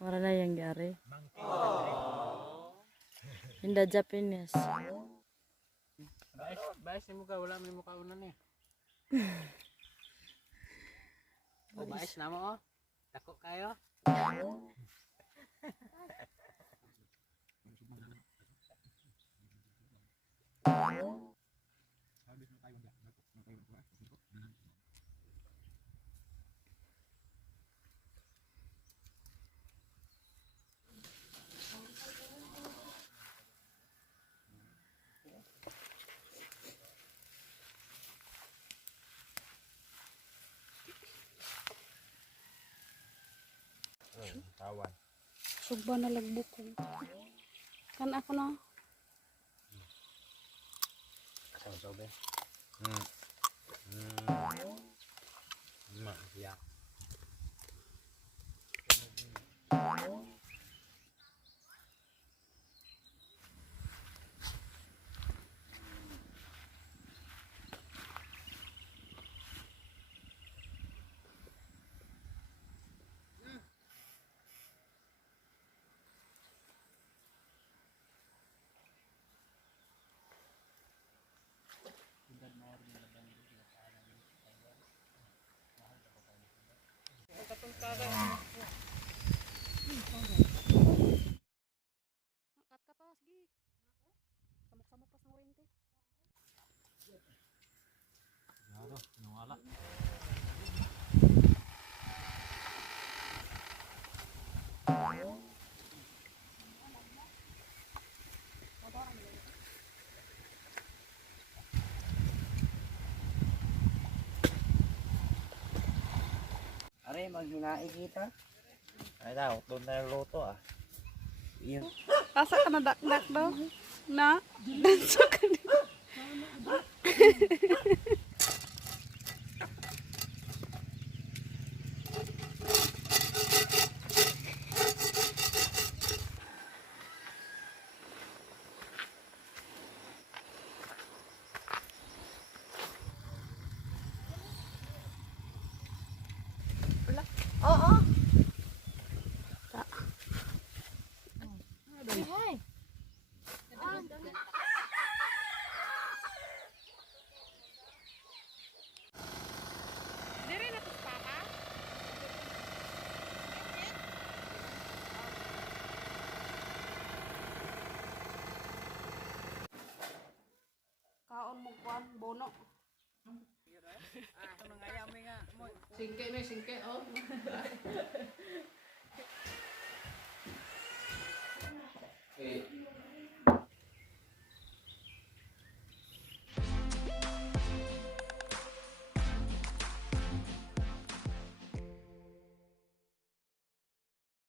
Wala na yung gari. In the Japanese. Baes ni muka, wala man muka unan ni. Oh, baes na mo oh. Dako kayo. Tawan. Sugba na lagbuk ko. Kan ako na. Asam sobe. Ya. Angkat ka pa, sige. Samok-samok pas ng oriente. Yaro, nawala. Are, maghinai kita. Ay daw, doon na yung luto ah. Iya. Asa ka na dakdak daw? Na? Danso ka na. Oo. Dire na to papa. Kaon mo kuan bono. Nangayami nga mo. Singke me singke oh.